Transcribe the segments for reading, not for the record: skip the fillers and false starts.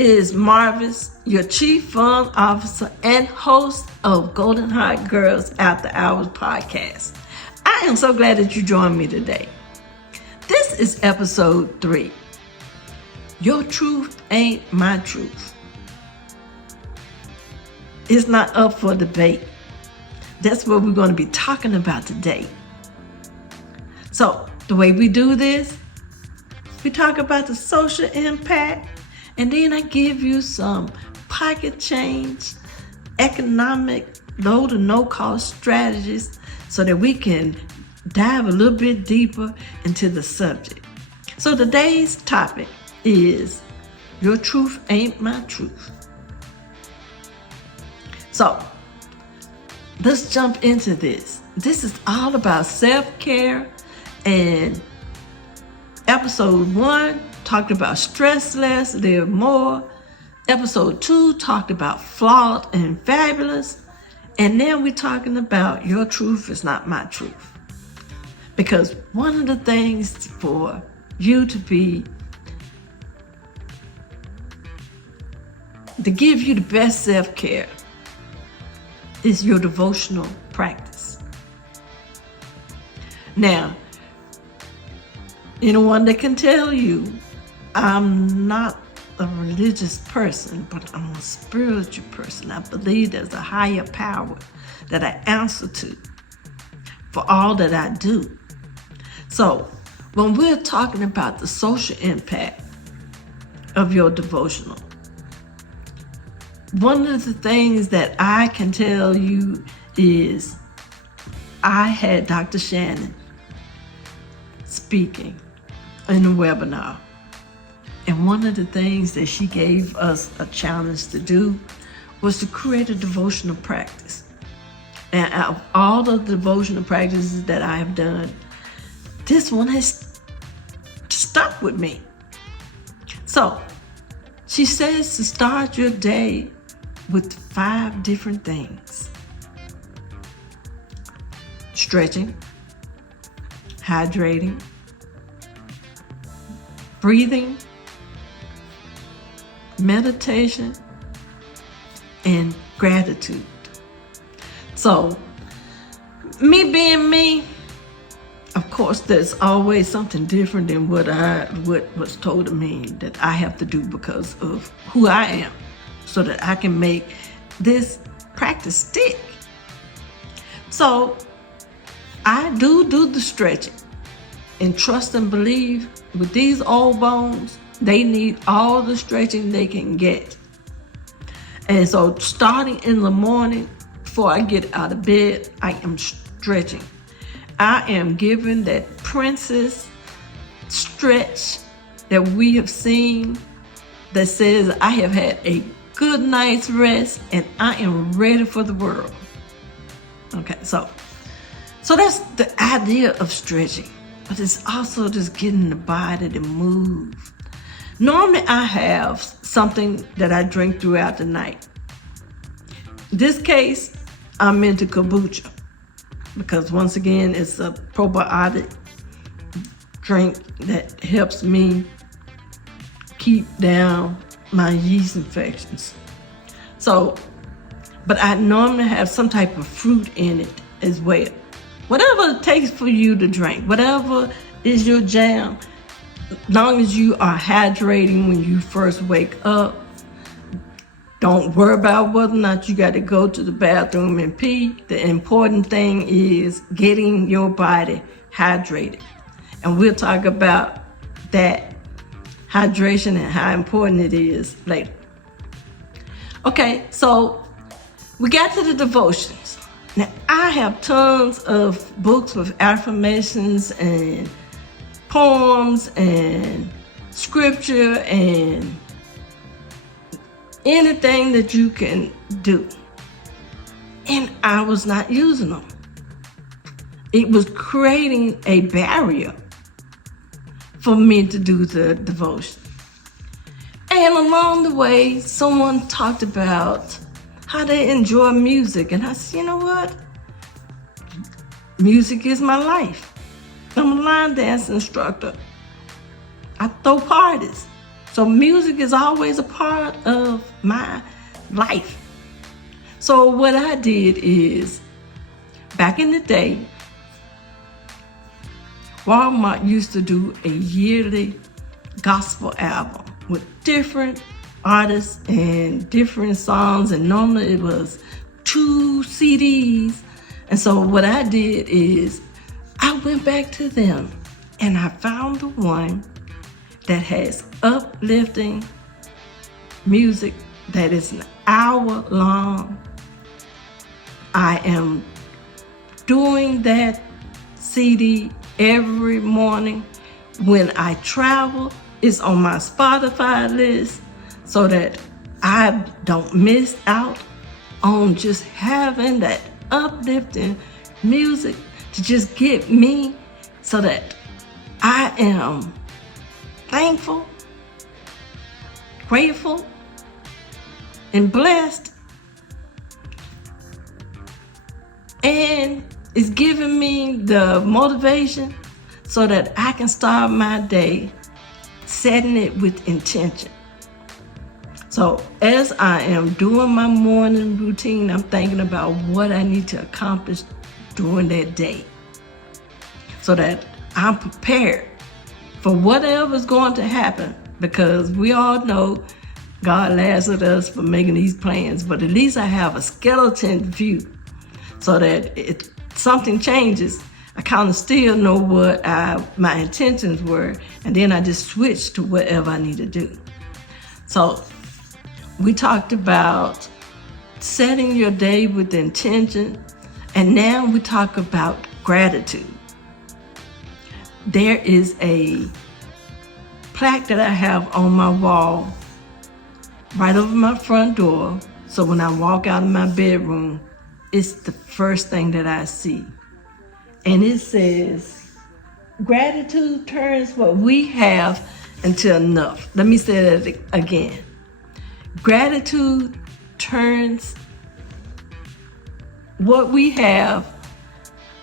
is Marvis, your Chief Fund Officer and host of Golden Heart Girls After Hours podcast. I am so glad that you joined me today. This is episode 3. Your truth ain't my truth. It's not up for debate. That's what we're going to be talking about today. So the way we do this, we talk about the social impact, and then I give you some pocket change, economic, low to no cost strategies so that we can dive a little bit deeper into the subject. So today's topic is your truth ain't my truth. So let's jump into this. This is all about self-care, and episode 1 talked about stress less, live more. Episode 2 talked about flawed and fabulous. And now we're talking about your truth is not my truth. Because one of the things for you to give you the best self-care is your devotional practice. Now, anyone that can tell you I'm not a religious person, but I'm a spiritual person. I believe there's a higher power that I answer to for all that I do. So when we're talking about the social impact of your devotional, one of the things that I can tell you is I had Dr. Shannon speaking in a webinar. And one of the things that she gave us a challenge to do was to create a devotional practice. And out of all the devotional practices that I have done, this one has stuck with me. So she says to start your day with 5 different things: stretching, hydrating, breathing, meditation, and gratitude. So, me being me, of course, there's always something different than what was told to me that I have to do because of who I am, so that I can make this practice stick. So, I do the stretching and trust and believe with these old bones, they need all the stretching they can get. And so starting in the morning, before I get out of bed, I am stretching. I am giving that princess stretch that we have seen that says I have had a good night's rest and I am ready for the world. Okay, so that's the idea of stretching. But it's also just getting the body to move. Normally I have something that I drink throughout the night. This case, I'm into kombucha because once again, it's a probiotic drink that helps me keep down my yeast infections. So, but I normally have some type of fruit in it as well. Whatever it takes for you to drink, whatever is your jam, long as you are hydrating when you first wake up, don't worry about whether or not you got to go to the bathroom and pee. The important thing is getting your body hydrated. And we'll talk about that hydration and how important it is later. Okay, so we got to the devotions. Now, I have tons of books with affirmations and poems and scripture and anything that you can do. And I was not using them. It was creating a barrier for me to do the devotion. And along the way, someone talked about how they enjoy music. And I said, you know what? Music is my life. I'm a line dance instructor. I throw parties. So So music is always a part of my life. So what I did is, back in the day, Walmart used to do a yearly gospel album with different artists and different songs, and normally it was 2 CDs. And so what I did is I went back to them and I found the one that has uplifting music that is an hour long. I am doing that CD every morning. When I travel, it's on my Spotify list so that I don't miss out on just having that uplifting music to just get me, so that I am thankful, grateful, and blessed. And it's giving me the motivation so that I can start my day setting it with intention. So as I am doing my morning routine, I'm thinking about what I need to accomplish during that day so that I'm prepared for whatever's going to happen, because we all know God laughs at us for making these plans, but at least I have a skeleton view so that if something changes, I kind of still know what my intentions were, and then I just switch to whatever I need to do. So we talked about setting your day with intention, and now we talk about gratitude. There is a plaque that I have on my wall right over my front door, so when I walk out of my bedroom, it's the first thing that I see. And it says, gratitude turns what we have into enough. Let me say that again. Gratitude turns what we have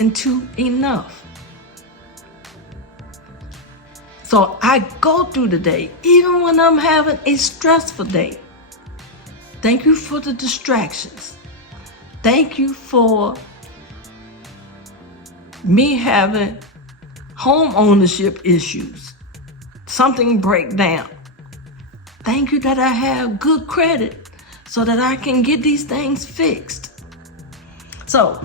into enough. So I go through the day, even when I'm having a stressful day. Thank you for the distractions. Thank you for me having home ownership issues. Something break down. Thank you that I have good credit so that I can get these things fixed. So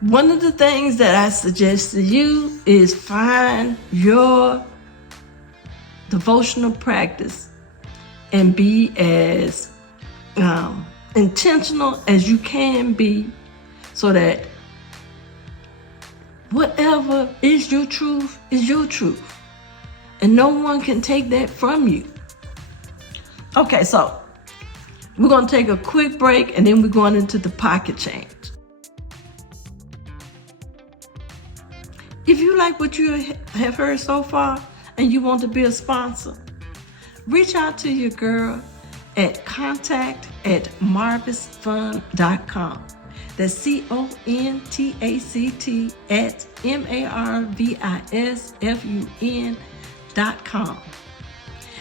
one of the things that I suggest to you is find your devotional practice and be as intentional as you can be, so that whatever is your truth is your truth, and no one can take that from you. Okay, so we're going to take a quick break, and then we're going into the pocket change. If you like what you have heard so far and you want to be a sponsor, reach out to your girl at contact@marvisfund.com. That's contact@marvisfun.com.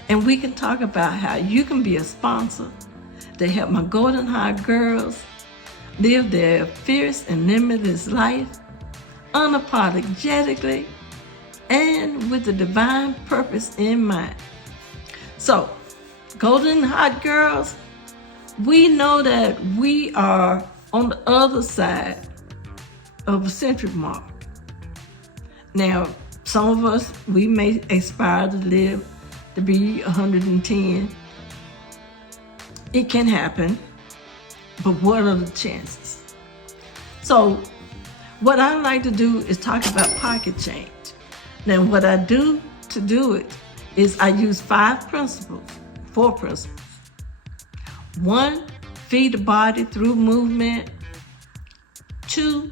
And we can talk about how you can be a sponsor to help my Golden Heart girls live their fierce and limitless life unapologetically and with the divine purpose in mind. So, Golden Heart girls, we know that we are on the other side of a century mark. Now, some of us, we may aspire to live to be 110. It can happen, but what are the chances? So what I like to do is talk about pocket change. Now, what I do to do it is I use 4 principles. 1, feed the body through movement. 2,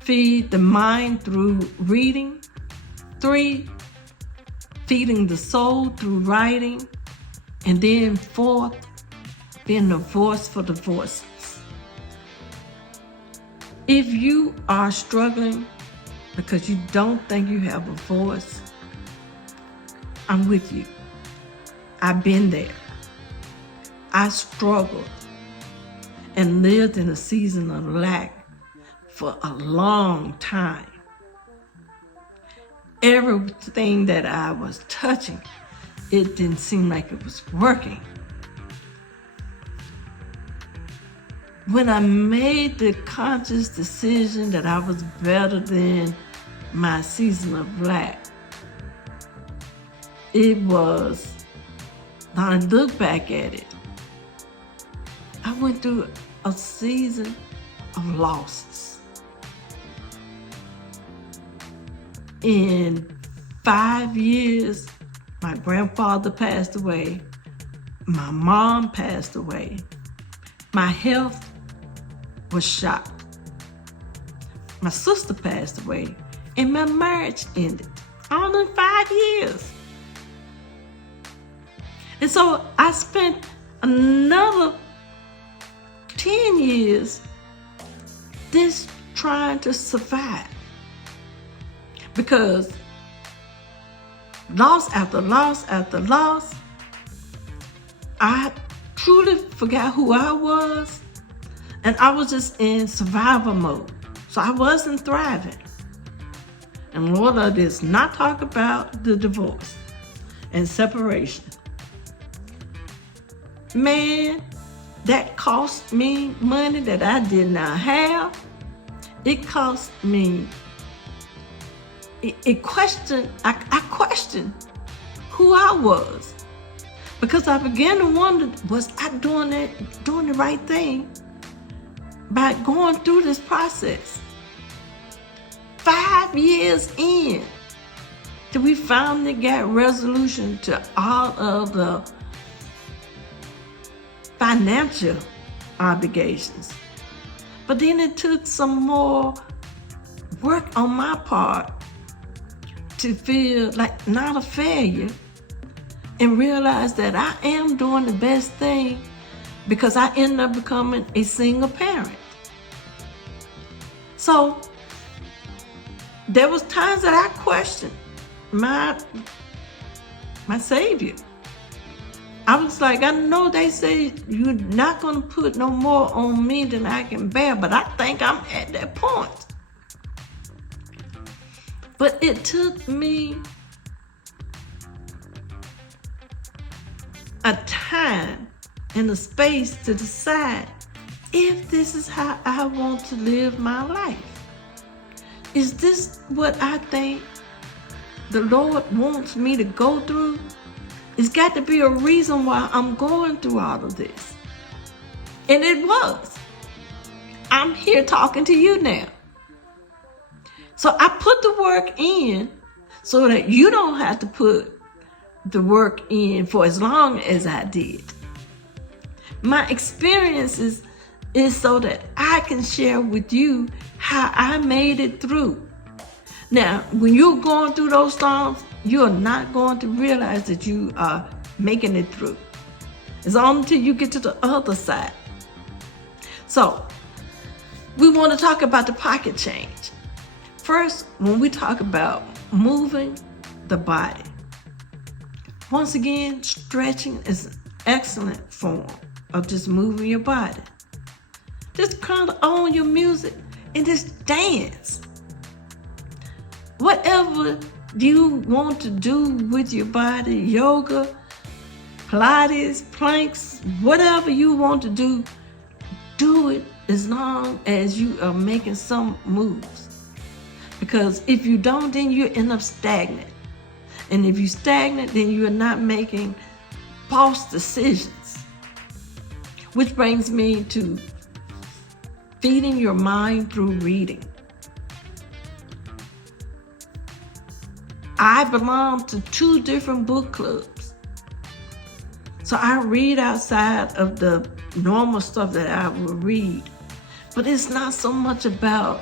feed the mind through reading. 3, feeding the soul through writing. And then 4, being the voice for the voiceless. If you are struggling because you don't think you have a voice, I'm with you. I've been there. I struggled and lived in a season of lack for a long time. Everything that I was touching, it didn't seem like it was working. When I made the conscious decision that I was better than my season of lack, it was, now I look back at it, I went through a season of losses. In 5 years, my grandfather passed away, my mom passed away, my health was shot, my sister passed away, and my marriage ended, all in 5 years. And so I spent another 10 years just trying to survive, because loss after loss after loss, I truly forgot who I was, and I was just in survival mode. So I wasn't thriving. And Lord, I did not talk about the divorce and separation. Man, that cost me money that I did not have. It cost me, I questioned who I was, because I began to wonder, was I doing the right thing by going through this process? 5 years in, till we finally got resolution to all of the financial obligations. But then it took some more work on my part to feel like not a failure and realize that I am doing the best thing, because I ended up becoming a single parent. So there was times that I questioned my Savior. I was like, I know they say you're not going to put no more on me than I can bear, but I think I'm at that point. But it took me a time and a space to decide if this is how I want to live my life. Is this what I think the Lord wants me to go through? It's got to be a reason why I'm going through all of this. And it was. I'm here talking to you now. So I put the work in so that you don't have to put the work in for as long as I did. My experiences is so that I can share with you how I made it through. Now, when you're going through those storms, you're not going to realize that you are making it through. It's only until you get to the other side. So, we want to talk about the pocket change. First, when we talk about moving the body, once again, stretching is an excellent form of just moving your body. Just kind of on your music and just dance. Whatever you want to do with your body, yoga, Pilates, planks, whatever you want to do, do it as long as you are making some moves. Because if you don't, then you end up stagnant. And if you're stagnant, then you're not making false decisions. Which brings me to feeding your mind through reading. I belong to 2 different book clubs. So I read outside of the normal stuff that I would read. But it's not so much about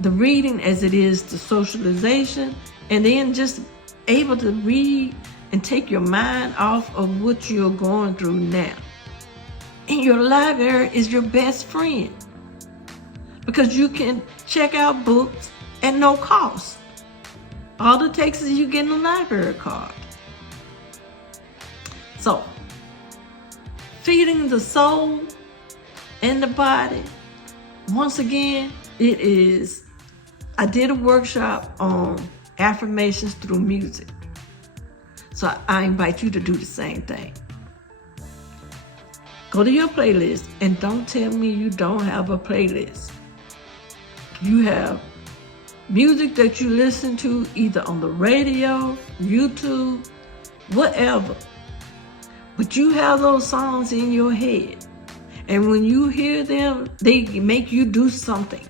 the reading as it is the socialization, and then just able to read and take your mind off of what you're going through now. And your library is your best friend, because you can check out books at no cost. All it takes is you getting a library card. So, feeding the soul and the body. Once again, I did a workshop on affirmations through music. So I invite you to do the same thing. Go to your playlist and don't tell me you don't have a playlist. You have music that you listen to either on the radio, YouTube, whatever. But you have those songs in your head. And when you hear them, they make you do something.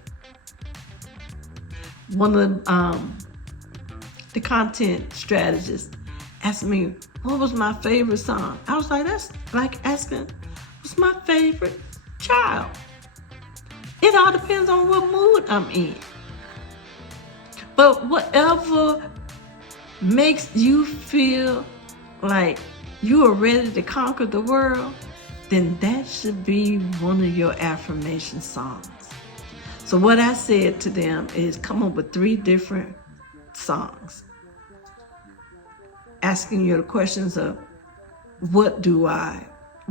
One of the content strategists asked me, what was my favorite song? I was like, that's like asking, what's my favorite child? It all depends on what mood I'm in. But whatever makes you feel like you are ready to conquer the world, then that should be one of your affirmation songs. So what I said to them is come up with 3 different songs, asking you the questions of what do I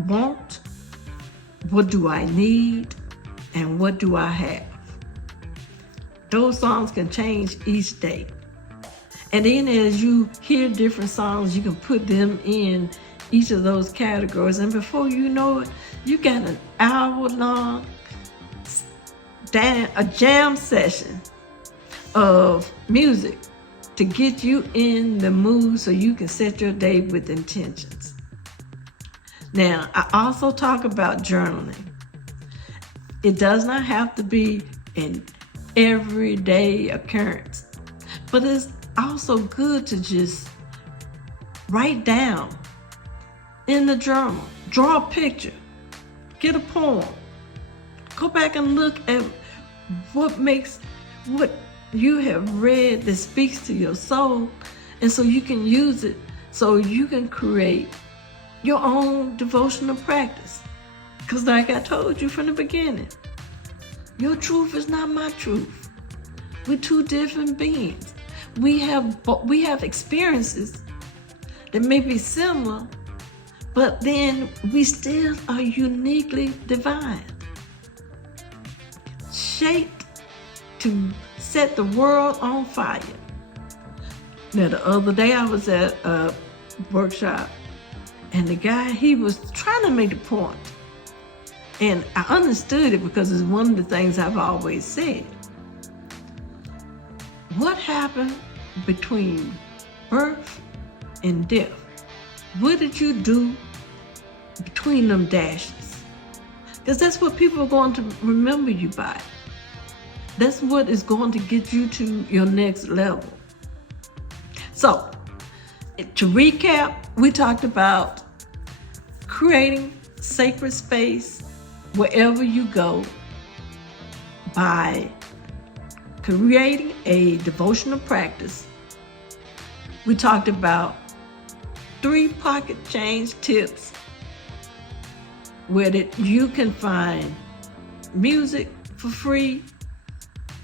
want, what do I need, and what do I have? Those songs can change each day. And then as you hear different songs, you can put them in each of those categories. And before you know it, you got an hour-long a jam session of music to get you in the mood so you can set your day with intentions. Now, I also talk about journaling. It does not have to be an everyday occurrence, but it's also good to just write down in the journal, draw a picture, get a poem, go back and look at what you have read that speaks to your soul, and so you can use it so you can create your own devotional practice. Because like I told you from the beginning, your truth is not my truth. We're 2 different beings. We have experiences that may be similar, but then we still are uniquely divine, shaped to set the world on fire. Now, the other day I was at a workshop, and the guy, he was trying to make a point. And I understood it because it's one of the things I've always said. What happened between birth and death? What did you do between them dashes? Because that's what people are going to remember you by. That's what is going to get you to your next level. So, to recap, we talked about creating sacred space wherever you go by creating a devotional practice. We talked about 3 pocket change tips where you can find music for free,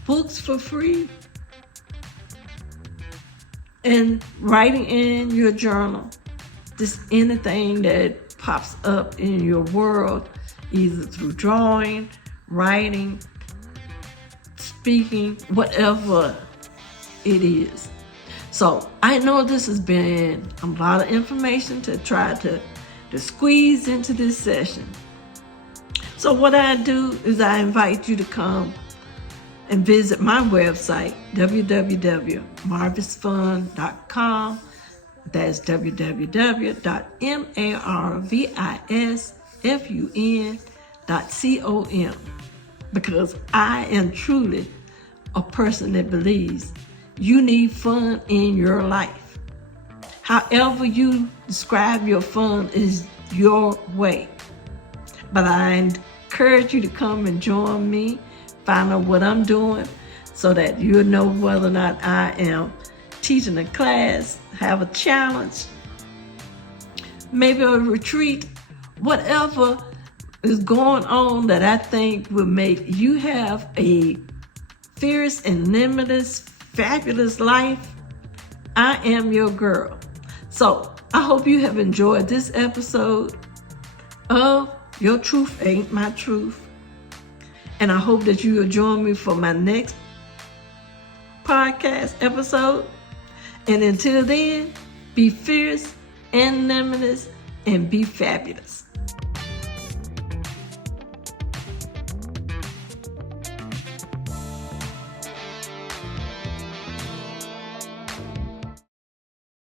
books for free, and writing in your journal just anything that pops up in your world, either through drawing, writing, speaking, whatever it is. So I know this has been a lot of information to try to squeeze into this session. So what I do is I invite you to come and visit my website, www.marvisfun.com. That's www.marvisfun.com, because I am truly a person that believes you need fun in your life. However you describe your fun is your way. But I encourage you to come and join me, find out what I'm doing so that you'll know whether or not I am teaching a class, have a challenge, maybe a retreat, whatever is going on that I think will make you have a fierce and limitless, fabulous life. I am your girl. So I hope you have enjoyed this episode of Your Truth Ain't My Truth. And I hope that you will join me for my next podcast episode. And until then, be fierce and limitless and be fabulous.